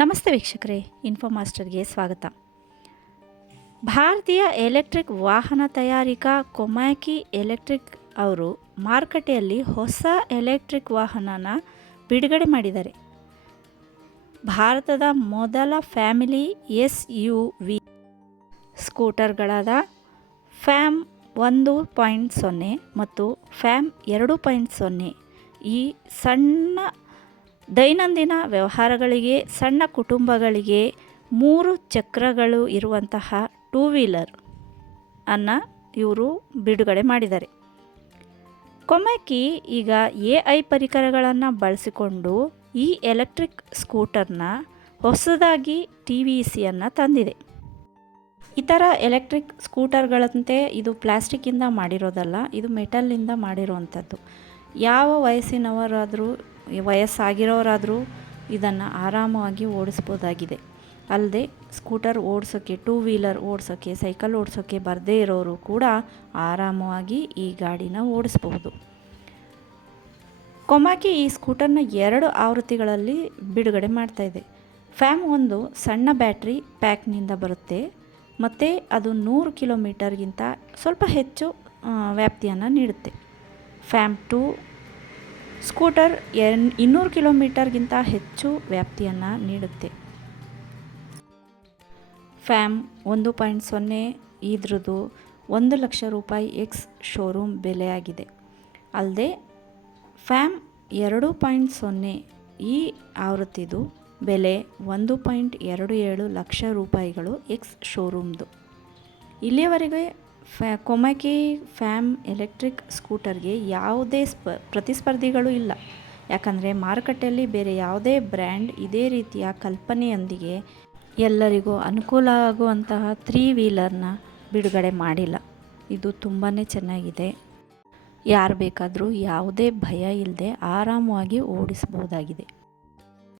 ನಮಸ್ತೆ ವೀಕ್ಷಕರೇ ಇನ್ಫೋ ಮಾಸ್ಟರ್ಗೆ ಸ್ವಾಗತ. ಭಾರತೀಯ ಎಲೆಕ್ಟ್ರಿಕ್ ವಾಹನ ತಯಾರಿಕಾ ಕೊಮ್ಯಾಕಿ ಎಲೆಕ್ಟ್ರಿಕ್ ಅವರು ಮಾರುಕಟ್ಟೆಯಲ್ಲಿ ಹೊಸ ಎಲೆಕ್ಟ್ರಿಕ್ ವಾಹನನ ಬಿಡುಗಡೆ ಮಾಡಿದ್ದಾರೆ. ಭಾರತದ ಮೊದಲ ಫ್ಯಾಮಿಲಿ ಎಸ್ ಯು ವಿ ಸ್ಕೂಟರ್ಗಳಾದ ಫ್ಯಾಮ್ ಒಂದು ಪಾಯಿಂಟ್ ಸೊನ್ನೆ ಮತ್ತು ಫ್ಯಾಮ್ ಎರಡು ಪಾಯಿಂಟ್ ಸೊನ್ನೆ ಈ ಸಣ್ಣ ದೈನಂದಿನ ವ್ಯವಹಾರಗಳಿಗೆ, ಸಣ್ಣ ಕುಟುಂಬಗಳಿಗೆ ಮೂರು ಚಕ್ರಗಳು ಇರುವಂತಹ ಟೂ ವೀಲರ್ ಅನ್ನು ಇವರು ಬಿಡುಗಡೆ ಮಾಡಿದ್ದಾರೆ. ಕೊಮಕಿ ಈಗ ಎ ಐ ಪರಿಕರಗಳನ್ನು ಬಳಸಿಕೊಂಡು ಈ ಎಲೆಕ್ಟ್ರಿಕ್ ಸ್ಕೂಟರ್ನ ಹೊಸದಾಗಿ ಟಿ ವಿ ಸಿಯನ್ನು ತಂದಿದೆ. ಇತರ ಎಲೆಕ್ಟ್ರಿಕ್ ಸ್ಕೂಟರ್ಗಳಂತೆ ಇದು ಪ್ಲಾಸ್ಟಿಕ್ಕಿಂದ ಮಾಡಿರೋದಲ್ಲ, ಇದು ಮೆಟಲ್ನಿಂದ ಮಾಡಿರುವಂಥದ್ದು. ಯಾವ ವಯಸ್ಸಿನವರಾದರೂ ವಯಸ್ಸಾಗಿರೋರಾದರೂ ಇದನ್ನು ಆರಾಮವಾಗಿ ಓಡಿಸ್ಬೋದಾಗಿದೆ. ಅಲ್ಲದೆ ಸ್ಕೂಟರ್ ಓಡಿಸೋಕ್ಕೆ ಟೂ ವೀಲರ್ ಓಡಿಸೋಕ್ಕೆ ಸೈಕಲ್ ಓಡಿಸೋಕ್ಕೆ ಬರದೇ ಇರೋರು ಕೂಡ ಆರಾಮವಾಗಿ ಈ ಗಾಡಿನ ಓಡಿಸ್ಬಹುದು. ಕೊಮಾಕಿ ಈ ಸ್ಕೂಟರ್ನ ಎರಡು ಆವೃತ್ತಿಗಳಲ್ಲಿ ಬಿಡುಗಡೆ ಮಾಡ್ತಾಯಿದೆ ಫ್ಯಾಮ್ ಒಂದು ಸಣ್ಣ ಬ್ಯಾಟ್ರಿ ಪ್ಯಾಕ್ನಿಂದ ಬರುತ್ತೆ. ಮತ್ತು ಅದು ನೂರು ಕಿಲೋಮೀಟರ್ಗಿಂತ ಸ್ವಲ್ಪ ಹೆಚ್ಚು ವ್ಯಾಪ್ತಿಯನ್ನು ನೀಡುತ್ತೆ. ಫ್ಯಾಮ್ ಟು ಸ್ಕೂಟರ್ ಎನ್ ಇನ್ನೂರು ಕಿಲೋಮೀಟರ್ಗಿಂತ ಹೆಚ್ಚು ವ್ಯಾಪ್ತಿಯನ್ನು ನೀಡುತ್ತೆ. ಫ್ಯಾಮ್ ಒಂದು ಪಾಯಿಂಟ್ ಸೊನ್ನೆ ಇದ್ರದ್ದು ಒಂದು ಲಕ್ಷ ರೂಪಾಯಿ ಎಕ್ಸ್ ಶೋರೂಮ್ ಬೆಲೆಯಾಗಿದೆ. ಅಲ್ಲದೆ ಫ್ಯಾಮ್ ಎರಡು ಪಾಯಿಂಟ್ ಸೊನ್ನೆ ಈ ಆವೃತ್ತಿದು ಬೆಲೆ ಒಂದು ಪಾಯಿಂಟ್ ಎರಡು ಏಳು ಲಕ್ಷ ರೂಪಾಯಿಗಳು ಎಕ್ಸ್ ಶೋರೂಮ್ದು. ಇಲ್ಲಿಯವರೆಗೆ ಫ್ಯಾ ಕೊಮಕಿ ಫ್ಯಾಮ್ ಎಲೆಕ್ಟ್ರಿಕ್ ಸ್ಕೂಟರ್ಗೆ ಯಾವುದೇ ಸ್ಪ, ಪ್ರತಿಸ್ಪರ್ಧಿಗಳು ಇಲ್ಲ. ಯಾಕಂದರೆ ಮಾರುಕಟ್ಟೆಯಲ್ಲಿ ಬೇರೆ ಯಾವುದೇ ಬ್ರ್ಯಾಂಡ್ ಇದೇ ರೀತಿಯ ಕಲ್ಪನೆಯೊಂದಿಗೆ ಎಲ್ಲರಿಗೂ ಅನುಕೂಲ ಆಗುವಂತಹ ತ್ರೀ ವೀಲರ್ನ ಬಿಡುಗಡೆ ಮಾಡಿಲ್ಲ. ಇದು ತುಂಬಾ ಚೆನ್ನಾಗಿದೆ. ಯಾರು ಬೇಕಾದರೂ ಯಾವುದೇ ಭಯ ಇಲ್ಲದೆ ಆರಾಮವಾಗಿ ಓಡಿಸ್ಬೋದಾಗಿದೆ